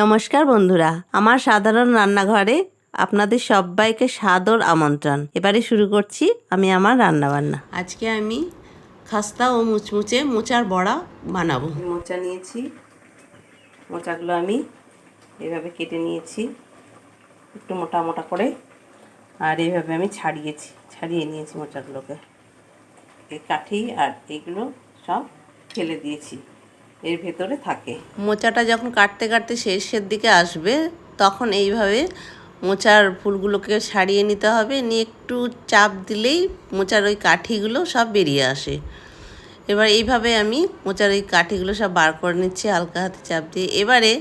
নমস্কার বন্ধুরা, আমার সাধারণ রান্নাঘরে আপনাদের সবাইকে সাদর আমন্ত্রণ। এবারে শুরু করছি আমি আমার রান্নাবান্না। আজকে আমি খাস্তা ও মুচমুচে মোচার বড়া বানাবো। মোচা নিয়েছি। মোচাগুলো আমি এভাবে কেটে নিয়েছি। একটু মোটা মোটা করে। আর এইভাবে আমি ছাড়িয়েছি, ছাড়িয়ে নিয়েছি মোচাগুলোকে। এই কাঠি আর এগুলো সব ফেলে দিয়েছি। এর ভেতরে থাকে। মোচাটা যখন কাটতে কাটতে শেষের দিকে আসবে, তখন এইভাবে মোচার ফুলগুলোকে ছাড়িয়ে নিতে হবে। নিয়ে একটু চাপ দিলেই মোচার ওই কাঠিগুলো সব বেরিয়ে আসে। এবার এইভাবে আমি মোচার ওই কাঠিগুলো সব বার করে নিচ্ছি, হালকা হাতে চাপ দিয়ে। এবারে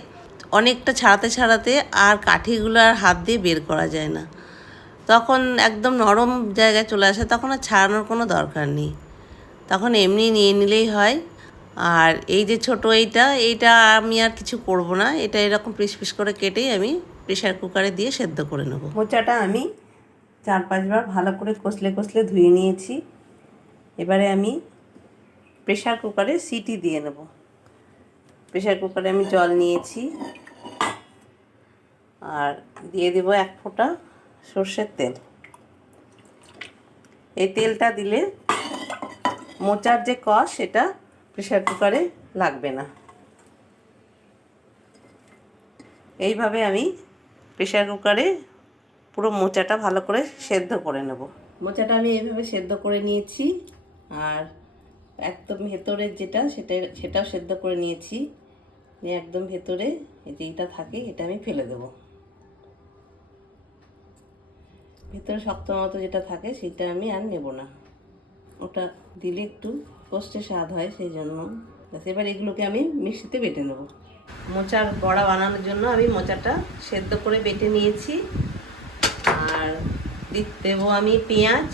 অনেকটা ছাড়াতে ছাড়াতে আর কাঠিগুলো আর হাত দিয়ে বের করা যায় না। তখন একদম নরম জায়গায় চলে আসে, তখন আর ছাড়ানোর কোনো দরকার নেই। তখন এমনি নিয়ে নিলেই হয়। আর এই যে ছোট এইটা এইটা আমি আর কিছু করব না। এটা এরকম পিস পিস করে কেটেই আমি প্রেশার কুকারে দিয়ে সেদ্ধ করে নেব। মোচাটা আমি চার পাঁচবার ভালো করে কষলে কষলে ধুয়ে নিয়েছি। এবারে আমি প্রেশার কুকারে সিটি দিয়ে নেব। প্রেশার কুকারে আমি জল নিয়েছি। আর দিয়ে দেব এক ফোঁটা সর্ষের তেল। এই তেলটা দিলে মোচার যে কষ, সেটা প্রেশার কুকারে লাগবে না। এইভাবে আমি প্রেশার কুকারে পুরো মোচাটা ভালো করে সেদ্ধ করে নেব। মোচাটা আমি এইভাবে সেদ্ধ করে নিয়েছি আর একদম ভেতরের যেটা সেটা, সেটাও সেদ্ধ করে নিয়েছি। নিয়ে একদম ভেতরে যেইটা থাকে এটা আমি ফেলে দেব। ভেতরে শক্ত মতো যেটা থাকে সেটা আমি আর নেব না। ওটা দিলে একটু কষ্টে স্বাদ হয় সেই জন্য। এবার এগুলোকে আমি মিক্সিতে বেটে নেব। মোচার বড়া বানানোর জন্য আমি মোচাটা সেদ্ধ করে বেটে নিয়েছি। আর দেবো আমি পেঁয়াজ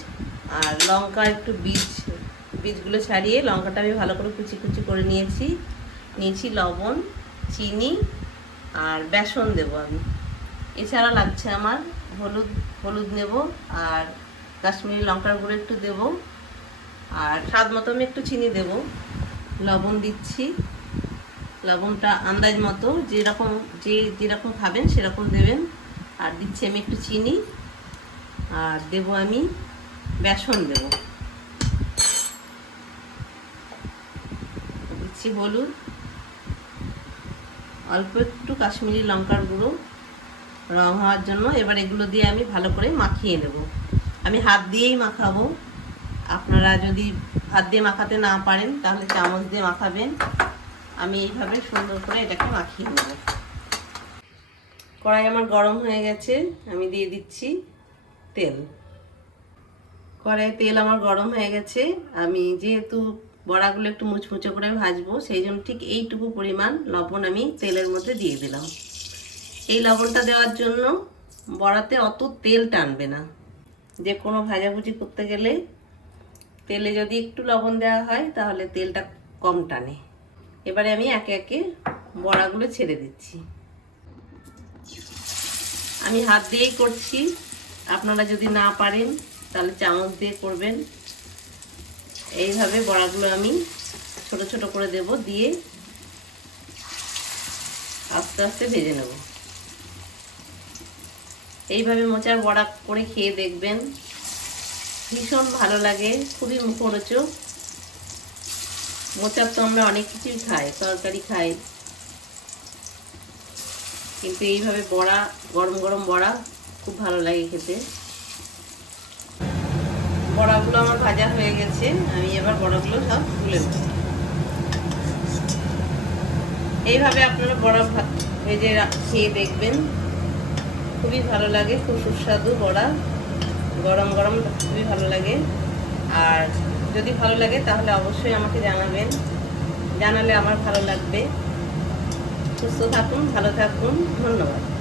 আর লঙ্কা, একটু বীজ, বীজগুলো ছাড়িয়ে লঙ্কাটা আমি ভালো করে কুচি কুচি করে নিয়েছি। নিয়েছি লবণ, চিনি আর বেসন দেবো আমি। এছাড়া লাগছে আমার হলুদ হলুদ নেব আর কাশ্মীরি লঙ্কার গুঁড়ো একটু দেবো। আর স্বাদ মতো আমি একটু চিনি দেব। লবণ দিচ্ছি। লবণটা আন্দাজ মতো যেরকম যে যেরকম খাবেন সেরকম দেবেন। আর দিচ্ছি আমি একটু চিনি। আর দেব আমি বেসন দেব। দিচ্ছি হলুদ। অল্প একটু কাশ্মীরি লঙ্কার গুঁড়ো। রং হওয়ার জন্য এবার এগুলো দিয়ে আমি ভালো করে মাখিয়ে নেব। আমি হাত দিয়েই মাখাবো। আপনারা যদি হাত দিয়ে মাখাতে না পারেন, তাহলে চামচ দিয়ে মাখাবেন। আমি এইভাবে সুন্দর করে এটাকে মাখিয়ে নেব। কড়াই আমার গরম হয়ে গেছে, আমি দিয়ে দিচ্ছি তেল। কড়াইয়ে তেল আমার গরম হয়ে গেছে, আমি যেহেতু বড়াগুলো একটু মুচমুচে করে ভাজবো, সেই জন্য ঠিক এইটুকু পরিমাণ লবণ আমি তেলের মধ্যে দিয়ে দিলাম। এই লবণটা দেওয়ার জন্য বড়াতে অত তেল টানবে না। যে কোনো ভাজাভুজি করতে গেলে তেলে যদি একটু লবণ দেওয়া হয়, তাহলে তেলটা কম টানে। এবারে আমি একে একে বড়াগুলো ছেড়ে দিচ্ছি। আমি হাত দিয়েই করছি। আপনারা যদি না পারেন, তাহলে চামচ দিয়ে করবেন। এইভাবে বড়াগুলো আমি ছোট ছোট করে দেব, দিয়ে আস্তে আস্তে ভেজে নেব। এইভাবে মোচার বড়া করে খেয়ে দেখবেন। ভীষণ ভালো লাগে, খুবই মুখরোচক। মোচার তো আমরা অনেক কিছুই খাই, তরকারি খাই। কিন্তু এইভাবে বড়া, গরম গরম বড়া খুব ভালো লাগে খেতে। বড়াগুলো আমার ভাজা হয়ে গেছে, আমি এবার বড়াগুলো সব তুলে দেব এইভাবে আপনারা বড়া ভেজে খেয়ে দেখবেন। খুবই ভালো লাগে, খুব সুস্বাদু বড়া। গরম গরম খুবই ভালো লাগে। আর যদি ভালো লাগে তাহলে অবশ্যই আমাকে জানাবেন। জানালে আমার ভালো লাগবে। সুস্থ থাকুন, ভালো থাকুন। ধন্যবাদ।